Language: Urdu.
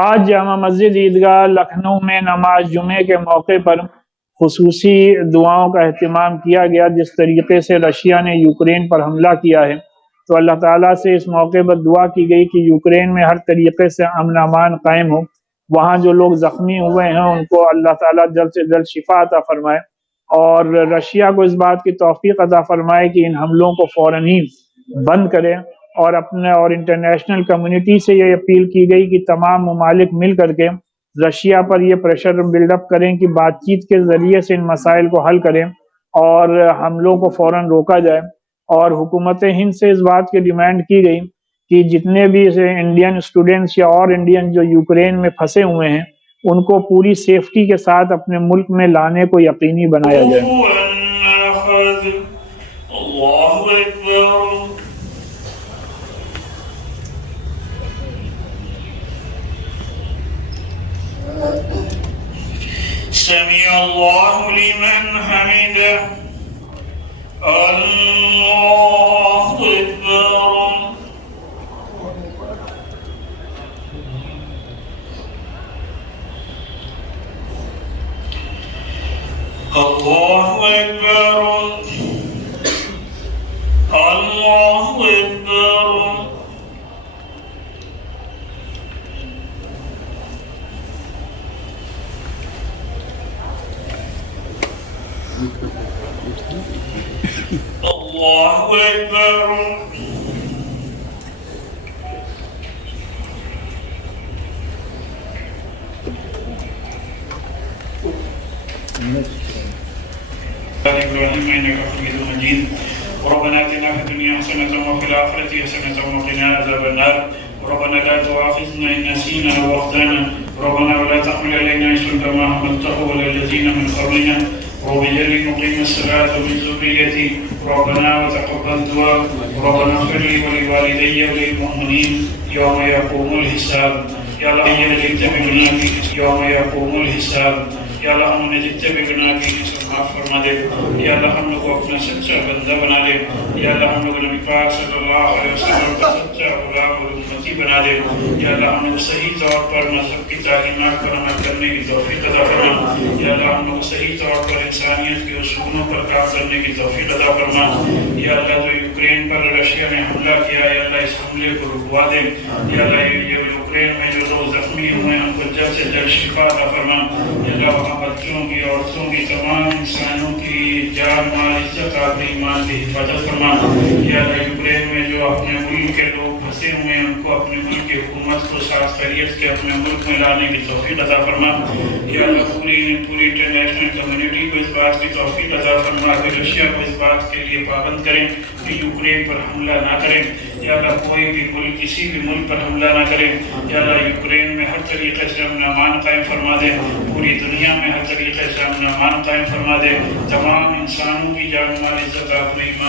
آج جامع مسجد عیدگاہ لکھنؤ میں نماز جمعے کے موقع پر خصوصی دعاؤں کا اہتمام کیا گیا۔ جس طریقے سے رشیا نے یوکرین پر حملہ کیا ہے تو اللہ تعالیٰ سے اس موقع پر دعا کی گئی کہ یوکرین میں ہر طریقے سے امن امان قائم ہو، وہاں جو لوگ زخمی ہوئے ہیں ان کو اللہ تعالیٰ جلد سے جلد شفا عطا فرمائے، اور رشیا کو اس بات کی توفیق عطا فرمائے کہ ان حملوں کو فوراً ہی بند کرے، اور انٹرنیشنل کمیونٹی سے یہ اپیل کی گئی کہ تمام ممالک مل کر کے رشیا پر یہ پریشر بلڈ اپ کریں کہ بات چیت کے ذریعے سے ان مسائل کو حل کریں اور حملوں کو فوراً روکا جائے۔ اور حکومت ہند سے اس بات کی ڈیمانڈ کی گئی کہ جتنے بھی انڈین اسٹوڈنٹس یا اور انڈین جو یوکرین میں پھنسے ہوئے ہیں ان کو پوری سیفٹی کے ساتھ اپنے ملک میں لانے کو یقینی بنایا جائے۔ سمع اللہ لمن حمدہ، اللہ اکبر۔ اللہ اکبر، اللہ اکبر۔ اللہ اکبر۔ ابراہیم انک حمید مجید۔ ربنا آتنا في الدنيا حسنة وفي الآخرة حسنة وقنا عذاب النار۔ ربنا لا تؤاخذنا إن نسينا أو أخطأنا، ربنا ولا تحمل علينا إصرا كما حملته على الذين من قبلنا، رب اجعلني مقيم الصلاة ومن ذريتي، ربنا وتقبل دعاء، ربنا اغفر لي ولوالدي وللمؤمنين يوم يقوم الحساب۔ یا اللہ یہ نجیت بگنا کی یوم یقوم الحساب، یا اللہ ہم نے جتنے بھی گناہ کی سب معاف فرما دے، یا اللہ ہم لوگ کو اپنا سچا بندہ بنا دے، یا اللہ ہم لوگ نبی پاک صلی اللہ علیہ وسلم کا سچا غلام اور امتی بنا دے، یا اللہ ہم لوگ صحیح طور پر مذہب کی تعلیمات پر عمل کرنے کی توفیق عطا فرما، یا اللہ ہم لوگ صحیح طور پر انسانیت کے اصولوں پر کام کرنے کی توفیق عطا فرما، یا اللہ جو یوکرین پر رشیا نے حملہ کیا، یا اللہ اس حملے کو رکوا دے، یا اللہ یہ یوکرین میں جو لوگ زخمی ہوئے ہیں ان کو جلد سے جلد شفا عطا فرما، یا اللہ وہاں بچوں کی، عورتوں کی، تمام انسانوں کی جان مال عزت آخر ایمان کی حفاظت فرما، یا اللہ یوکرین میں جو اپنے ملک کے لوگ پھنسے ہوئے ہیں ان کو اپنے ملک کی حکومت کو ساتھ خیریت کے اپنے ملک میں لانے کی توفیق عطا فرما، یا اللہ پوری انٹرنیشنل کمیونٹی کو اس بات کی توفیق عطا فرما کہ رشیا کو اس بات کے لیے پابند کریں کہ یوکرین پر حملہ نہ کریں، یا اللہ کوئی بھی ملک کسی بھی ملک پر حملہ نہ کرے، یا اللہ یوکرین میں ہر طریقے سے امن امان قائم فرما دے، پوری دنیا میں ہر طریقے سے امن امان قائم فرما دے، تمام انسانوں کی جان مال عزت آخر ایمان